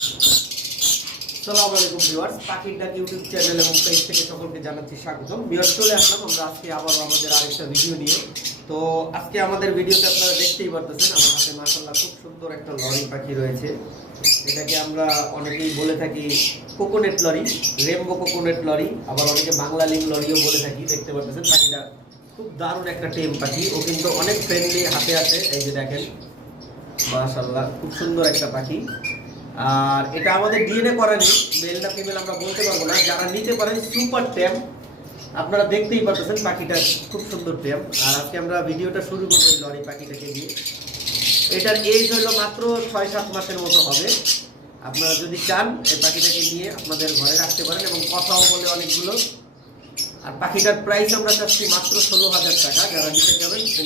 আসসালামু আলাইকুম ভিউয়ার্স, পাখির ডাক ইউটিউব চ্যানেল এবং পেজ থেকে সকলকে জানাচ্ছি স্বাগতম। ভিউয়ার্স, চলে আসলাম আমরা আজকে আবার আমাদের আরেকটা ভিডিও নিয়ে। তো আজকে আমাদের ভিডিওতে আপনারা দেখতেই পারতেছেন আমার হাতে মাশাআল্লাহ খুব সুন্দর একটা লরি পাখি রয়েছে। এটাকে আমরা অনেকেই বলে থাকি coconut lorry, Rambo coconut lorry, আবার অনেকে বাংলা লিং লরিও বলে থাকি। দেখতে পারতেছেন পাখিটা খুব দারুণ একটা টেম পাখি। ও কিন্তু অনেক ফ্রেন্ডলি হাতে আছে, এই যে দেখেন মাশাআল্লাহ খুব সুন্দর একটা পাখি। আর এটা আমাদের ডিএনএ করা নেই, মেল না ফিমেল আমরা বলতে পারবো না। যারা নিতে পারেন সুপার ট্যাম, আপনারা দেখতেই পাচ্ছেন পাখিটা খুব সুন্দর ট্যাম। আর আজকে আমরা ভিডিওটা শুরু করবো এই লরি পাখিটাকে দিয়ে। এটার এজ হলো মাত্র 6-7 মাসের মতো হবে। আপনারা যদি চান এই পাখিটাকে নিয়ে আপনাদের ঘরে রাখতে পারেন এবং কথাও বলে অনেকগুলো। আর পাখিটার প্রাইস আমরা চাচ্ছি মাত্র 16,000 টাকা। যারা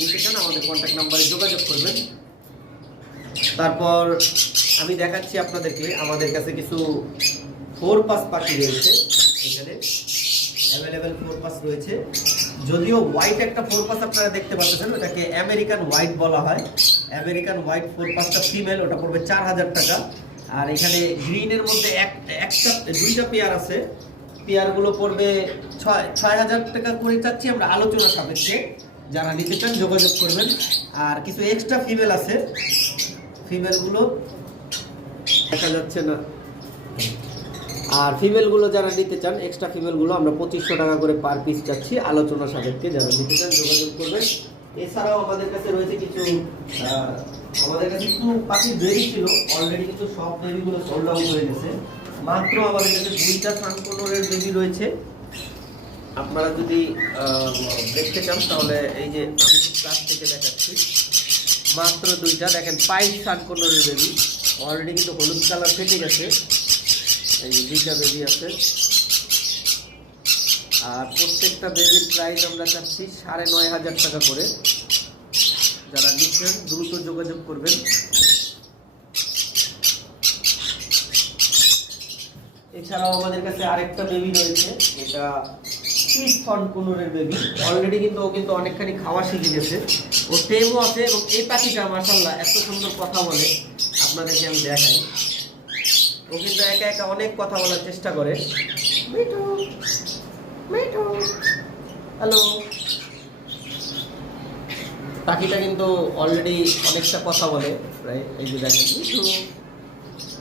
নিতে চান আমাদের কন্ট্যাক্ট নাম্বারে যোগাযোগ করবেন। তারপর আমি দেখাচ্ছি আপনাদেরকে আমাদের কাছে কিছু 4 পাস পাখি রয়েছে। এখানে অ্যাভেলেবেল 4 পাস রয়েছে। যদিও হোয়াইট একটা 4 পাস আপনারা দেখতে পাচ্ছেন, ওটাকে আমেরিকান হোয়াইট বলা হয়। আমেরিকান হোয়াইট 4 পাসটা ফিমেল, ওটা পড়বে 4,000 টাকা। আর এখানে গ্রিনের মধ্যে দুইটা পেয়ার আছে, পেয়ারগুলো পড়বে 6,000 টাকা করে চাচ্ছি আমরা আলোচনা সাপেক্ষে। যারা নিতে চান যোগাযোগ করবেন। আর কিছু এক্সট্রা ফিমেল আছে, ফিমেলগুলো দেখা যাচ্ছে না। আর ফিমেলগুলো যারা নিতে চান এক্সট্রা ফিমেলগুলো আমরা 2500 টাকা করে পার পিস চাচ্ছি আলোচনা সাপেক্ষে। যারা নিতে চান যোগাযোগ করবেন। এছাড়াও আমাদের কাছে রয়েছে কিছু পাখি বেবি ছিল, অলরেডি কিন্তু সব বেবিগুলো সোল্ড আউট হয়ে গেছে। মাত্র আমাদের কাছে 2টা সানকোনোরের বেবি রয়েছে। আপনারা যদি দেখতে চান তাহলে এই যে আমি কাছ থেকে দেখাচ্ছি, মাত্র 2টা দেখেন, পাইপ সানকোনোরের বেবি। অলরেডি কিন্তু হলুদ কালার ফেটে গেছে। এই যে 2টা বেবি আছে। আর প্রত্যেকটা বেবির প্রাইস আমরা চাচ্ছি 9,500 টাকা করে। যারা নিচ্ছেন দ্রুত যোগাযোগ করবেন। এছাড়াও আমাদের কাছে আরেকটা বেবি রয়েছে, এটা সানকোনোরের বেবি। অলরেডি কিন্তু ও কিন্তু অনেকখানি খাওয়া শিখে গেছে, ও টেমও আছে। এবং এই পাখিটা মাশাআল্লাহ এত সুন্দর কথা বলে, আপনাদেরকে আমি দেখাই। ও কিন্তু একা একা অনেক কথা বলার চেষ্টা করে। মিঠু মিঠু হ্যালো। পাখিটা কিন্তু অলরেডি অনেকটা কথা বলে প্রায়। এই যে দেখেন মিঠু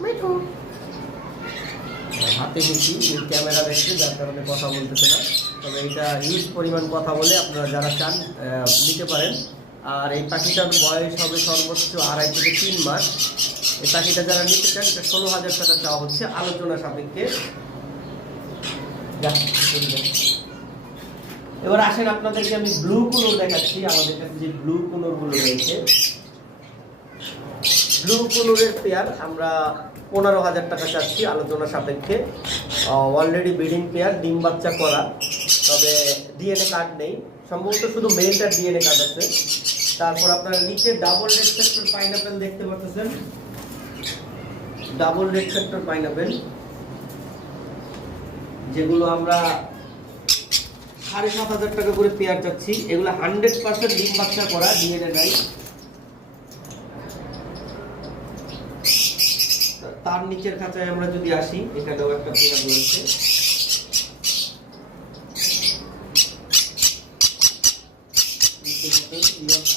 মিঠু, হাতে বেশি ক্যামেরা দেখছে যার কারণে কথা বলতেছে না। তবে এটা হিউজ পরিমাণ কথা বলে, আপনারা যারা চান নিতে পারেন। আর এই পাখিটার বয়স হবে সর্বোচ্চ 2.5 থেকে 3 মাস। এই পাখিটা যারা নিতে চান এটা 16,000 টাকা চাওয়া হচ্ছে আলোচনা সাপেক্ষে। এবার আসেন আপনাদেরকে আমি ব্লু কোনোর দেখাচ্ছি। আমাদের কাছে যে ব্লু কোনোরগুলো রয়েছে, ব্লু কোনোরের পেয়ার আমরা 15,000 টাকা চাচ্ছি আলোচনা সাপেক্ষে। অলরেডি ব্রিডিং পেয়ার, ডিম বাচ্চা করা, তবে ডিএনএ কার্ড নেই। সম্ভবত শুধু মেলটার ডিএনএ কার্ড আছে। তারপর আপনারা নিচে ডাবল রেড সেক্টর পাইনাপেল দেখতে পাচ্ছেন, ডাবল রেড সেক্টর পাইনাপেল, যেগুলো আমরা 7,500 টাকা করে পেয়ার চাচ্ছি। এগুলো 100% ডিম বাচ্চা করা, ডিএনএ নাই। তার নিচের খাঁচায় আমরা যদি আসি, এখানেও একটা পেয়ার রয়েছে।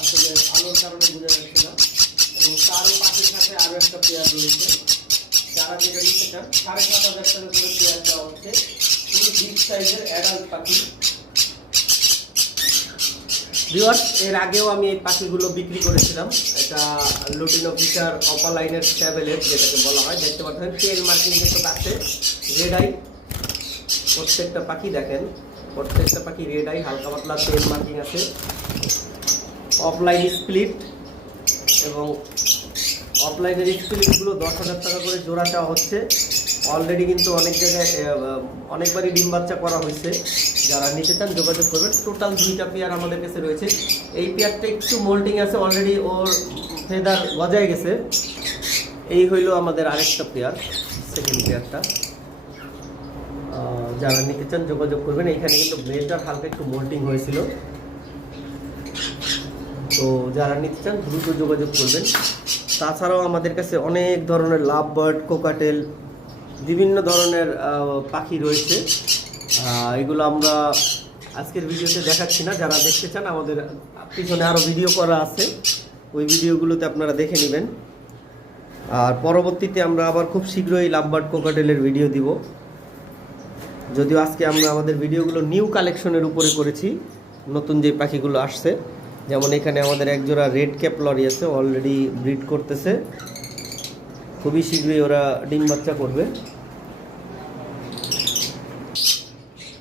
আসলে আলোর কারণে বোঝা যাচ্ছে না। এবং তারও পাশের কাছে আরো একটা পেয়ার রয়েছে। যারা যেটা নিতে চান 7,500 টাকা করে পেয়ার দেওয়া হচ্ছে। খুবই বিগ সাইজের অ্যাডাল্ট পাখি। ভিউয়ার্স, এর আগেও আমি এই পাখিগুলো বিক্রি করেছিলাম। এটা লুটিনো ফিশার অপালাইনের ট্যাবেলেট যেটাকে বলা হয়। দেখতে পাচ্ছেন টেল মার্কিং কিন্তু আছে, রেড আই। প্রত্যেকটা পাখি দেখেন, প্রত্যেকটা পাখি রেড আই, হালকা পাতলা টেল মার্কিং আছে। অফলাইন স্প্লিট, এবং অফলাইনের স্প্লিটগুলো 10,000 টাকা করে জোড়া চাওয়া হচ্ছে। অলরেডি কিন্তু অনেক জায়গায় অনেকবারই ডিম বাচ্চা করা হয়েছে। যারা নিতে চান যোগাযোগ করবেন। টোটাল 2টা পেয়ার আমাদের কাছে রয়েছে। এই পেয়ারটা একটু মোল্টিং আছে, অলরেডি ওর ফেদার গজায় গেছে। এই হইল আমাদের আরেকটা পেয়ার, সেকেন্ড পেয়ারটা। যারা নিতে চান যোগাযোগ করবেন। এইখানে কিন্তু মেলটার হালকা একটু মোল্টিং হয়েছিল। তো যারা নিতে চান দ্রুত যোগাযোগ করবেন। তাছাড়াও আমাদের কাছে অনেক ধরনের লাভ বার্ড, কোকাটেল, বিভিন্ন ধরনের পাখি রয়েছে। এগুলো আমরা আজকের ভিডিওতে দেখাচ্ছি না। যারা দেখতে চান আমাদের পিছনে আরও ভিডিও করা আছে, ওই ভিডিওগুলোতে আপনারা দেখে নেবেন। আর পরবর্তীতে আমরা আবার খুব শীঘ্রই লাভ বার্ড, কোকাটেলের ভিডিও দিব। যদিও আজকে আমরা আমাদের ভিডিওগুলো নিউ কালেকশনের উপরে করেছি, নতুন যে পাখিগুলো আসছে। যেমন এখানে আমাদের একজোড়া রেড ক্যাপ লরি আছে, অলরেডি ব্রিড করতেছে, খুবই শীঘ্রই ওরা ডিম বাচ্চা করবে।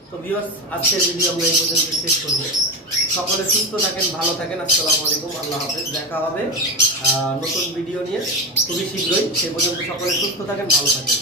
তো ভিউয়ার্স, আজকের ভিডিও আমরা এই পর্যন্ত শেষ করব। সকলে সুস্থ থাকেন, ভালো থাকেন। আসসালামু আলাইকুম, আল্লাহ হাফেজ। দেখা হবে নতুন ভিডিও নিয়ে খুবই শীঘ্রই। সে পর্যন্ত সকলে সুস্থ থাকেন, ভালো থাকেন।